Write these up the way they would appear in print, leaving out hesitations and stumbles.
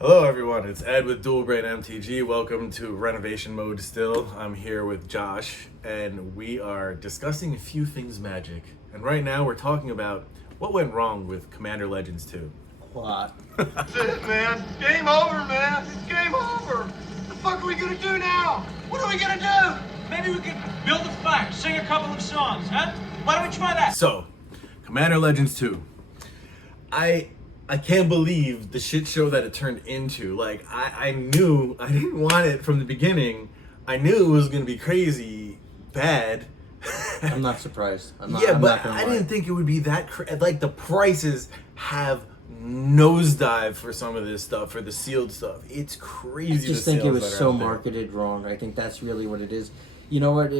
Hello everyone, it's Ed with Dual Brain MTG. Welcome to renovation mode still. I'm here with Josh and we are discussing a few things magic. And right now we're talking about what went wrong with Commander Legends 2. Plot. That's it, man. It's game over, man. It's game over. What the fuck are we gonna do now? What are we gonna do? Maybe we could build a fire, sing a couple of songs, huh? Why don't we try that? So, Commander Legends 2. I can't believe the shit show that it turned into. Like, I knew I didn't want it from the beginning. I knew it was gonna be crazy bad. I'm not surprised. I'm not But gonna I lie. didn't think it would be that like the prices have nosedive for some of this stuff, for the sealed stuff. It's crazy. I just the think it sales was that are so out there. marketed wrong. I think that's really what it is. You know what?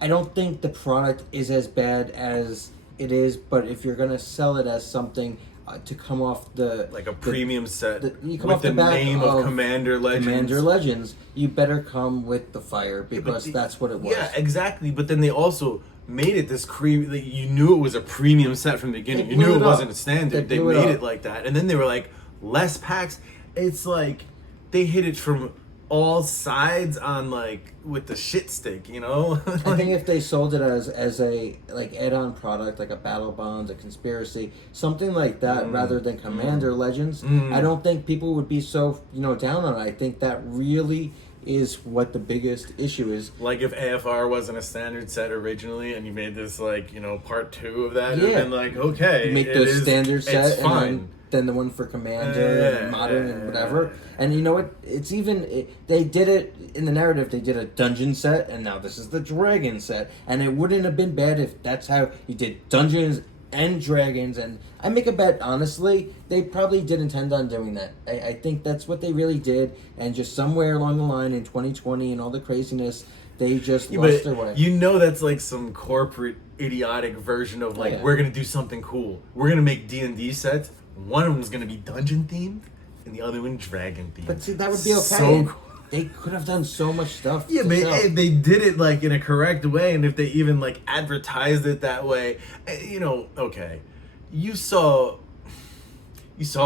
I don't think the product is as bad as it is, but if you're gonna sell it as something to come off Like a premium set you come with off the the back name of Commander Legends. Commander Legends, you better come with the fire because that's what it was. Yeah, exactly. But then they also made it this like, you knew it was a premium set from the beginning. They You knew blew it it wasn't up. a standard. They They blew it made up. it like that, and then they were like less packs. It's like they hit it from all sides on like with the shit stick, you know. I think if they sold it as a like add-on product, like a Battle Bonds, a Conspiracy, something like that, rather than Commander Legends, I don't think people would be so down on it. I think that really is what the biggest issue is. Like if AFR wasn't a standard set originally, and you made this like part 2 of that, it'd Yeah. have been like okay, You make it the is- standard set it's and fine. then the one for Commander and Modern and whatever. Yeah. And you know what? It's even they did it in the narrative. They did a dungeon set, and now this is the dragon set. And it wouldn't have been bad if that's how you did dungeons and dragons. And I make a bet, honestly, they probably did intend on doing that. I think that's what they really did. And just somewhere along the line in 2020 and all the craziness, they just lost their way. You know that's like some corporate idiotic version of like we're gonna do something cool. We're gonna make D&D sets. One of them's gonna be dungeon themed, and the other one dragon themed. But see, that would be okay. So cool. They could have done so much stuff. Yeah, to but sell. if they did it like in a correct way, and if they even like advertised it that way, okay, you saw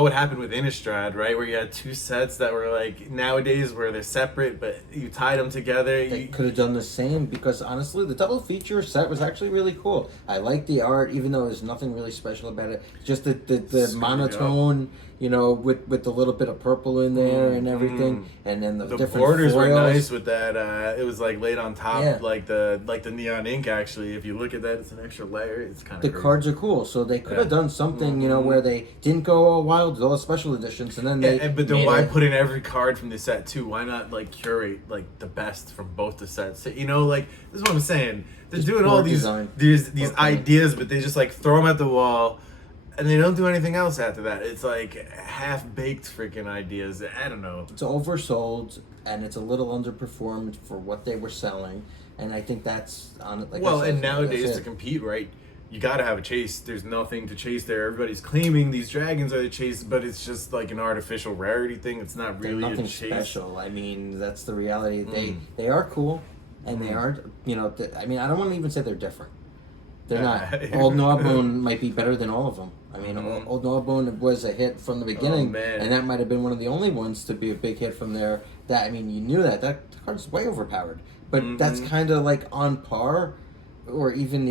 what happened with Innistrad, right? Where you had 2 sets that were like nowadays where they're separate, but you tied them together. They could have done the same because honestly, the double feature set was actually really cool. I like the art, even though there's nothing really special about it. Just the monotone, with the little bit of purple in there and everything, and then the different borders were foils. nice with that. It was like laid on top, Yeah. like the neon ink. Actually, if you look at that, it's an extra layer. It's kind The of cards are cool, so they could have Yeah. done something, where they didn't go all wild with all the special editions, and then they. But then made why it. put in every card from the set too? Why not like curate like the best from both the sets? Like this is what I'm saying. They're Just doing all board these design. these Board ideas, but they just like throw them at the wall, and they don't do anything else after that. It's like half baked freaking ideas. I don't know. It's oversold, and it's a little underperformed for what they were selling, and I think that's on it. Like I Well, said, and that's nowadays it. to compete, right? You got to have a chase. There's nothing to chase there. Everybody's claiming these dragons are the chase, but it's just like an artificial rarity thing. It's not They're really nothing a chase. special. I mean, that's the reality. They are cool, and they aren't. I mean, I don't want to even say they're different. They're not. Old Gnawbone might be better than all of them. I mean, Old Gnawbone was a hit from the beginning, man. and that might have been one of the only ones to be a big hit from there. That, I mean, you knew that card's way overpowered, but that's kind of like on par, or even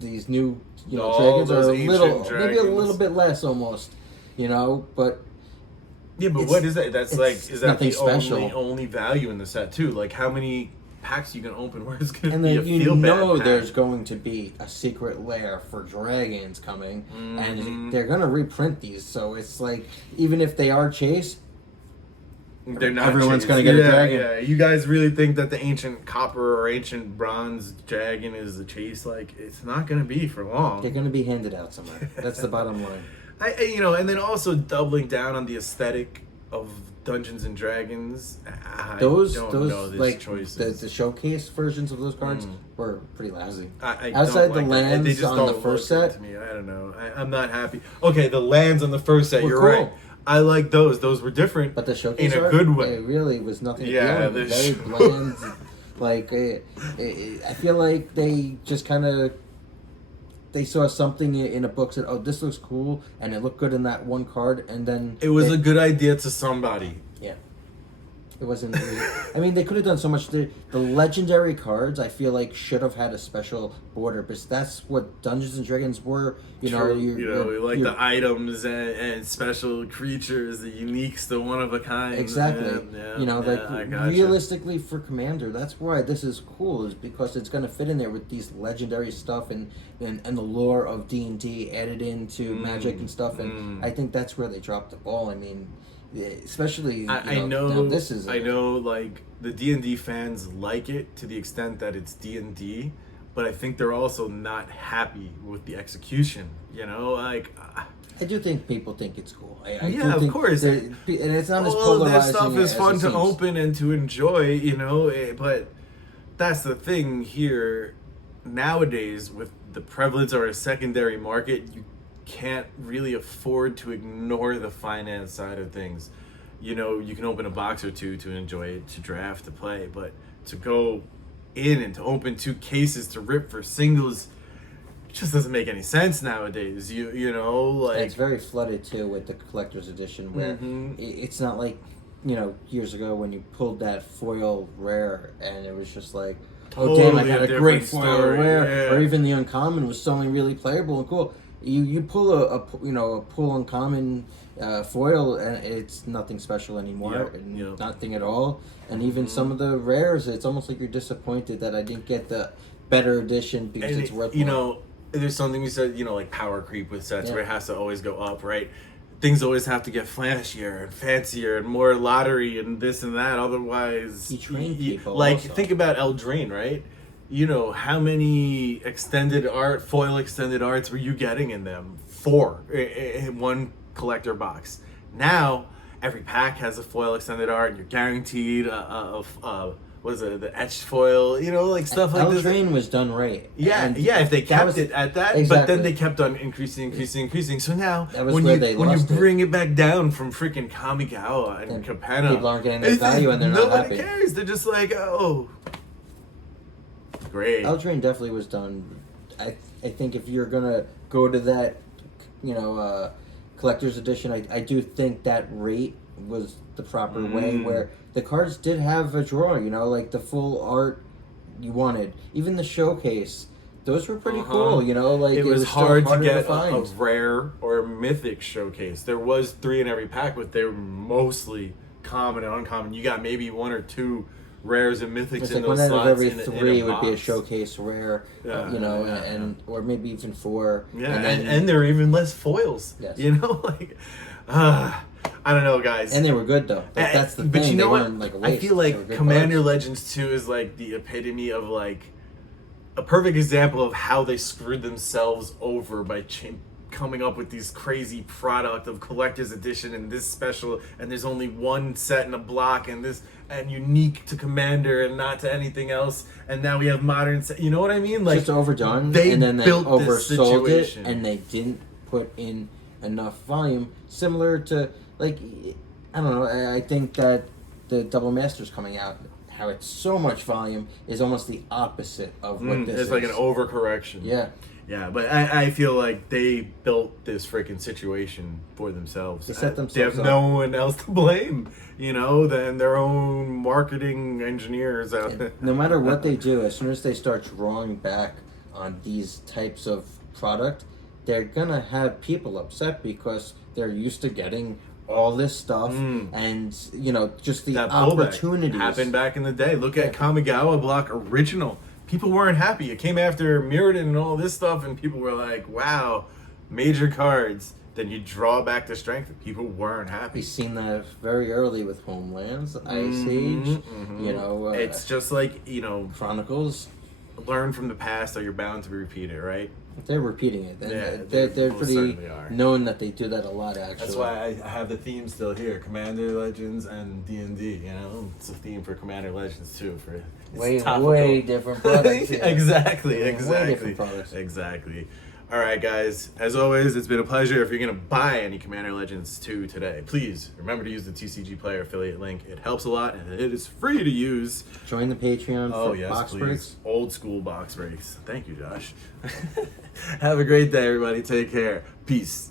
these new All dragons are those a ancient little, maybe a dragons. little bit less almost, but. Yeah, but It's- what is that? That's it's like, is that nothing the special. only value in the set too? Like how many packs you can open where it's gonna And be a then feel bad there's pack? going to be a secret lair for dragons coming, Mm-hmm. and they're going to reprint these. So it's like, even if they are chase, They're not everyone's chased. gonna get a Yeah, dragon. Yeah, you guys really think that the ancient copper or ancient bronze dragon is a chase? Like it's not gonna be for long. they're going to be handed out somewhere. That's the bottom line. And then also doubling down on the aesthetic of Dungeons and Dragons. I Those don't know these like choices. the showcase versions of those cards were pretty lousy. I Outside don't the like that. lands They just on the don't first look good set? to me. I don't know. I'm not happy. Okay, the lands on the first set. Were You're cool. right. I like those. Those were different, But the showcase in a art, good way. it really was nothing. Yeah, appealing. the Very show- bland. I feel like they just kind of they saw something in a book, said, "Oh, this looks cool," and it looked good in that one card, and then It was a good idea to somebody. yeah. It wasn't. I mean, they could have done so much. The legendary cards, I feel like, should have had a special border, because that's what Dungeons and Dragons were. You know, the items and special creatures, the uniques, the one of a kind. Exactly. Yeah, you know, I gotcha. realistically for Commander, that's why this is cool, is because it's going to fit in there with these legendary stuff and the lore of D&D added into Magic and stuff. And I think that's where they dropped the ball. I mean, especially I know now this is I know like the D&D fans like it to the extent that it's D&D, but I think they're also not happy with the execution, you know, like I do think people think it's cool. I yeah, do think of course, and it's not as all of polarizing. that stuff is as fun it to seems. open and to enjoy, you know, but that's the thing here nowadays with the prevalence of a secondary market. You can't really afford to ignore the finance side of things. You know, you can open a box or two to enjoy it, to draft, to play, but to go in and to open 2 cases to rip for singles just doesn't make any sense nowadays. You know, like, And it's very flooded too with the collector's edition, where it's not like, you know, years ago when you pulled that foil rare and it was just like, oh damn, I Totally got a a great different foil story, rare, yeah. or even the uncommon was something really playable and cool. You pull a pull uncommon foil and it's nothing special anymore, and nothing at all. And even some of the rares, it's almost like you're disappointed that I didn't get the better edition because and it's worth you more. know, there's something we said, you know, like power creep with sets, Yeah. where it has to always go up, right? Things always have to get flashier and fancier and more lottery and this and that, otherwise You train people like also. think about Eldraine, right? You know, how many foil extended arts were you getting in them? 4 in one collector box. Now every pack has a foil extended art, and you're guaranteed what is it, the etched foil, you know, like stuff like this. Eldraine was done right. Yeah, And if they that kept was- it at that, but exactly. then they kept on increasing. So now, That was when where you they when you lost it. bring it back down from freaking Kamigawa and And Capenna, people aren't getting their it's just- value and they're not nobody happy. cares. They're just like, oh, great. Eldraine definitely was done. I think if you're gonna go to that, you know, collector's edition, I do think that rate was the proper way, where the cards did have a drawer, you know, like the full art you wanted. Even the showcase, those were pretty cool, you know, like it was still hard to harder get a find. rare or a mythic showcase. There was 3 in every pack, but they were mostly common and uncommon. You got maybe 1 or 2 rares and mythics It's in like one those out of slots. every in 3 would be a box. showcase rare, Yeah, you know, yeah, and or maybe even 4. Yeah, and, then, and there are even less foils. Yes. You know, like, I don't know, guys. and they were good though. Like, that's the thing. But you know they what? weren't like a I waste. feel They like were good Commander cards. Legends 2 is like the epitome of like a perfect example of how they screwed themselves over by coming up with these crazy product of collector's edition and this special, and there's only 1 set in a block and this and unique to Commander and not to anything else, and now we have modern you know what I mean, like just overdone, they and then they built this oversold it, situation. and they didn't put in enough volume. Similar to, like, I don't know. I think that the Double Masters coming out, how it's so much volume, is almost the opposite of what this it's is. like an overcorrection. Yeah, But I feel like they built this freaking situation for themselves. They set They themselves have up. no one else to blame, you know, than their own marketing engineers out there. no matter what they do, as soon as they start drawing back on these types of product, they're gonna have people upset because they're used to getting all this stuff, and you know, just the That pullback opportunities happened back in the day. Look at Kamigawa Block Original. People weren't happy. It came after Mirrodin and all this stuff, and people were like, wow, major cards. Then you draw back the strength, and people weren't happy. We've seen that very early with Homelands, Ice Age, you know, It's just like, you know, Chronicles. learn from the past or you're bound to repeat it, right? They're repeating it. And Yeah, they're they most pretty certainly are. known that they do that a lot, actually. That's why I have the theme still here: Commander Legends and D&D. You know, it's a theme for Commander Legends too. For it's Way topical. different products. Yeah. Exactly. Yeah, way different products. Exactly. All right, guys. As always, it's been a pleasure. If you're gonna buy any Commander Legends 2 today, please remember to use the TCG Player affiliate link. It helps a lot, and it is free to use. Join the Patreon Oh for yes, box please. breaks. Old school box breaks. Thank you, Josh. Have a great day, everybody. Take care. Peace.